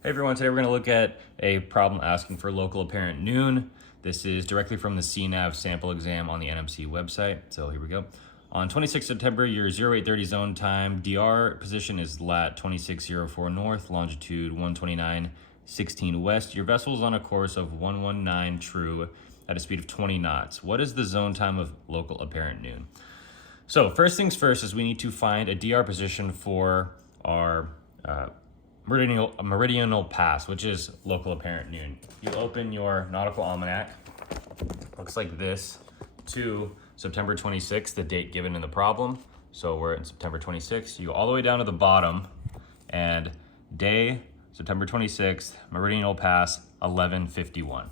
Hey everyone, today we're going to look at a problem asking for local apparent noon. This is directly from the CNAV sample exam on the NMC website. So here we go. On 26 September, your 0830 zone time, DR position is lat 2604 north, longitude 129.16 west. Your vessel is on a course of 119 true at a speed of 20 knots. What is the zone time of local apparent noon? So first things first is we need to find a DR position for our meridional pass, which is local apparent noon. You open your nautical almanac, looks like this, to September 26th, the date given in the problem. So we're in September 26th. You go all the way down to the bottom, and day, September 26th, meridional pass, 11:51.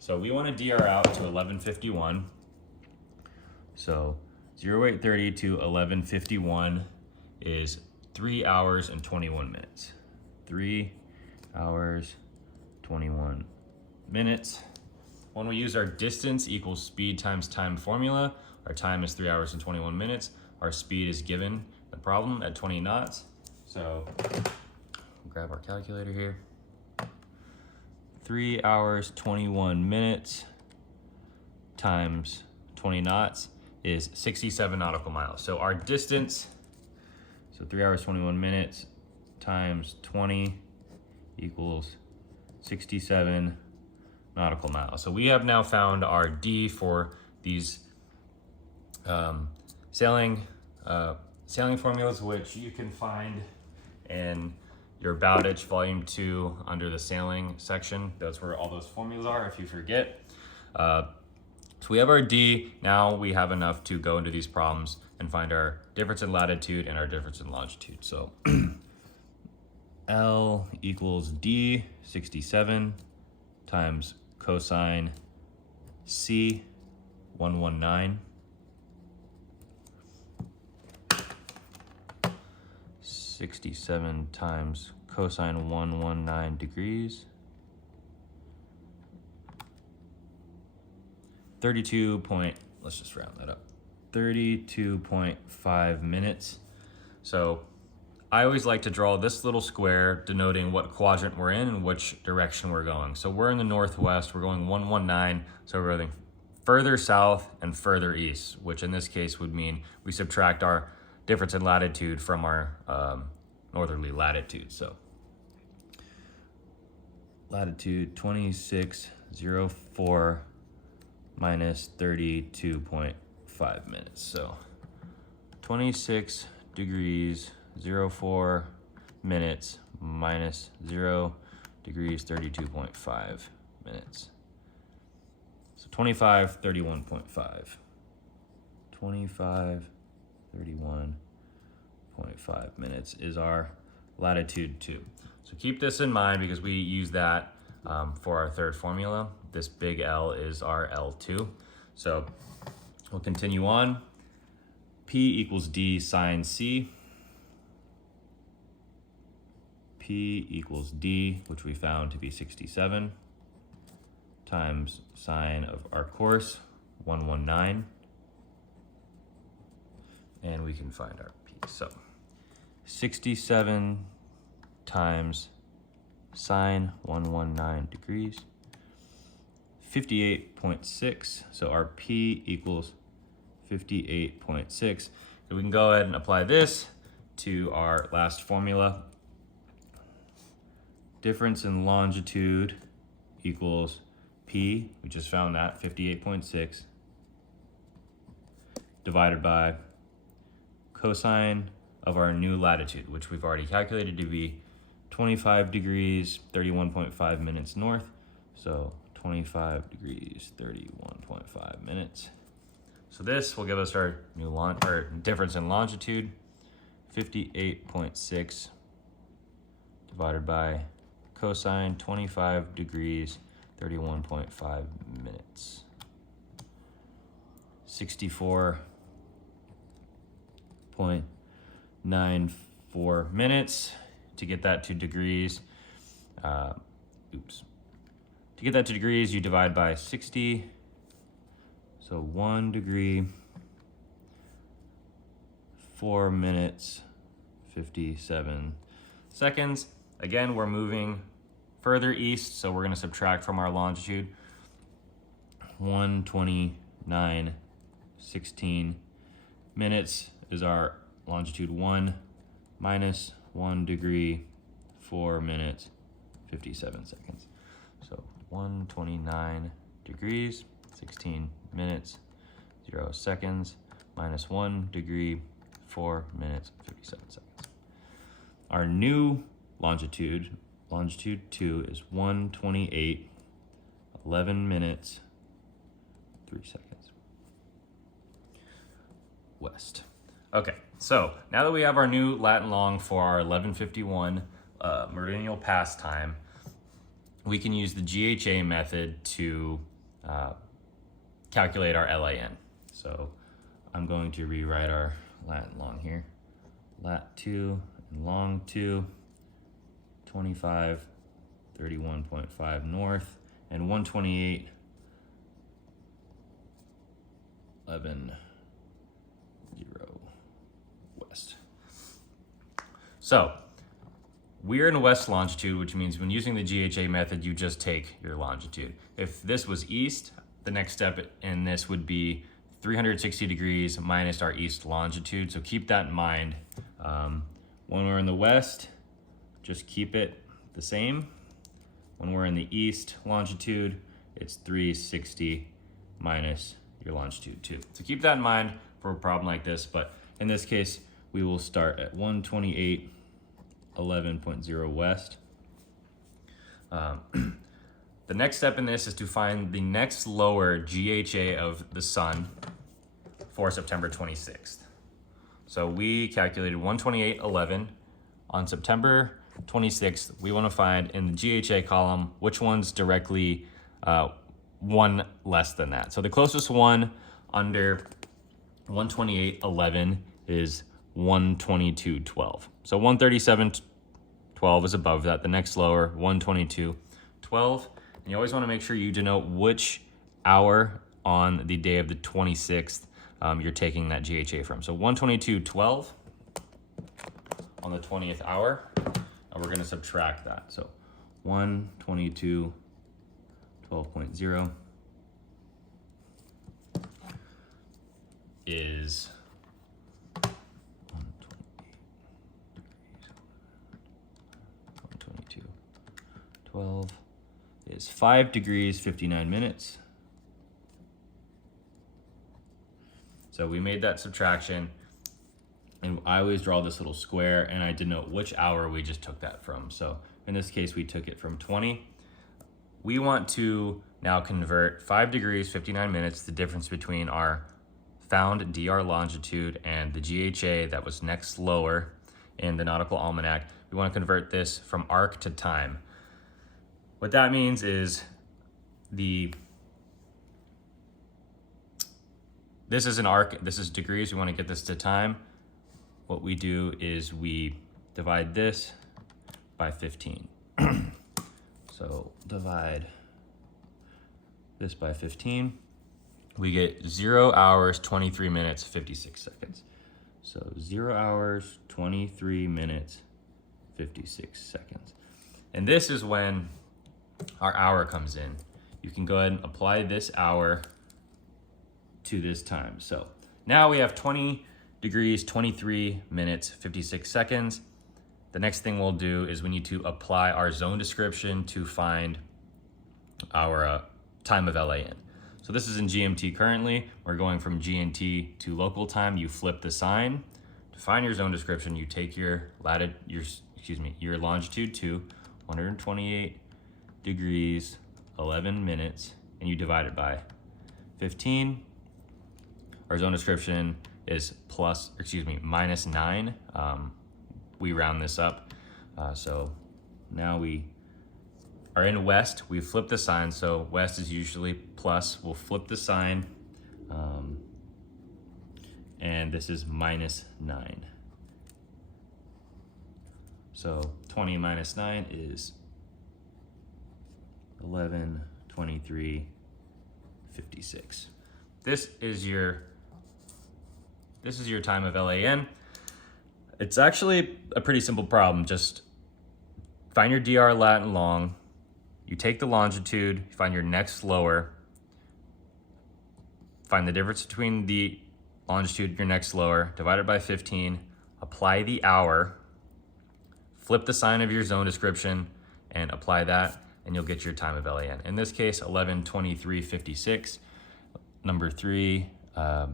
So we want to DR out to 11:51. So 0830 to 11:51 is 3 hours and 21 minutes. 3 hours, 21 minutes. When we use our distance equals speed times time formula, our time is 3 hours and 21 minutes. Our speed is given the problem at 20 knots. So we'll grab our calculator here. 3 hours, 21 minutes times 20 knots is 67 nautical miles. So our distance, so 3 hours, 21 minutes times 20 equals 67 nautical miles. So we have now found our D for these sailing formulas, which you can find in your Bowditch Volume 2 under the sailing section. That's where all those formulas are if you forget. So we have our D. Now we have enough to go into these problems and find our difference in latitude and our difference in longitude. So L equals D, 67, times cosine C, 119. 67 times cosine 119 degrees. 32 point, let's just round that up. 32.5 minutes. So I always like to draw this little square denoting what quadrant we're in and which direction we're going. So we're in the northwest, we're going 119, so we're going further south and further east, which in this case would mean we subtract our difference in latitude from our northerly latitude. So latitude 2604 minus 32.5 minutes. So 26 degrees 04 minutes minus 0 degrees 32.5 minutes. So 25 31.5. 25 31.5 minutes is our latitude 2. So keep this in mind because we use that for our third formula. This big L is our L2. So we'll continue on. P equals D sine C. P equals D, which we found to be 67, times sine of our course, 119. And we can find our P. So 67 times sine 119 degrees, 58.6. So our P equals 58.6. So we can go ahead and apply this to our last formula. Difference in longitude equals P, we just found that, 58.6, divided by cosine of our new latitude, which we've already calculated to be 25 degrees, 31.5 minutes north. So 25 degrees, 31.5 minutes. So this will give us our new difference in longitude, 58.6 divided by cosine 25 degrees, 31.5 minutes. 64.94 minutes. To get that to degrees, To get that to degrees, you divide by 60. So 1 degree, 4 minutes, 57 seconds. Again, we're moving further east, so we're gonna subtract from our longitude. 129.16 minutes is our longitude 1 minus 1 degree, 4 minutes, 57 seconds. So 129 degrees, 16 minutes, 0 seconds, minus 1 degree, 4 minutes, 57 seconds. Our new longitude 2 is 128, 11 minutes, 3 seconds. West. Okay, so now that we have our new Latin long for our 1151 meridianal pass time, we can use the GHA method to calculate our LAN. So I'm going to rewrite our Latin long here. Lat 2 and long 2, 25, 31.5 north, and 128, 11, 0 west. So we're in west longitude, which means when using the GHA method, you just take your longitude. If this was east, the next step in this would be 360 degrees minus our east longitude. So keep that in mind. When we're in the west, just keep it the same. When we're in the east longitude, it's 360 minus your longitude 2. So keep that in mind for a problem like this, but in this case, we will start at 128, 11.0 west. The next step in this is to find the next lower GHA of the sun for September 26th. So we calculated 128.11. On September 26th, we want to find in the GHA column which one's directly one less than that. So the closest one under 128.11 is 122.12. So 137.12 is above that. The next lower, 122.12. And you always want to make sure you denote which hour on the day of the 26th you're taking that GHA from. So 122.12 on the 20th hour, and we're going to subtract that. So 122.12.0 is 122.12 is 5 degrees 59 minutes. So we made that subtraction, and I always draw this little square and I denote which hour we just took that from. So in this case, we took it from 20. We want to now convert 5 degrees 59 minutes, the difference between our found DR longitude and the GHA that was next lower in the nautical almanac. We want to convert this from arc to time. What that means is this is an arc, this is degrees, we want to get this to time. What we do is we divide this by 15. So divide this by 15. We get 0 hours, 23 minutes, 56 seconds. So 0 hours, 23 minutes, 56 seconds. And this is when our hour comes in. You can go ahead and apply this hour to this time. So now we have 20 degrees, 23 minutes, 56 seconds. The next thing we'll do is we need to apply our zone description to find our time of LAN. So this is in GMT currently. We're going from GMT to local time. You flip the sign. To find your zone description, you take your your longitude to 128 degrees, 11 minutes, and you divide it by 15. Our zone description is minus 9. We round this up. So now we are in west. We flip the sign. So west is usually plus. We'll flip the sign. And this is minus 9. So 20 minus 9 is 11, 23, 56. This is your time of LAN. It's actually a pretty simple problem. Just find your DR lat and long, you take the longitude, you find your next lower, find the difference between the longitude and your next lower, divide it by 15, apply the hour, flip the sign of your zone description, and apply that, and you'll get your time of LAN. In this case, 11:23:56. Number 3, our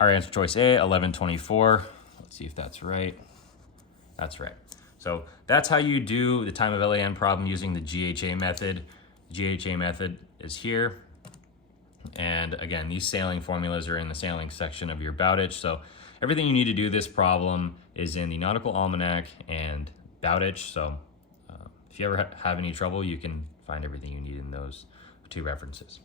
answer choice A, 11:24. Let's see if that's right. That's right. So that's how you do the time of LAN problem using the GHA method. The GHA method is here. And again, these sailing formulas are in the sailing section of your Bowditch. So everything you need to do this problem is in the Nautical Almanac and Bowditch. So if you ever have any trouble, you can find everything you need in those 2 references.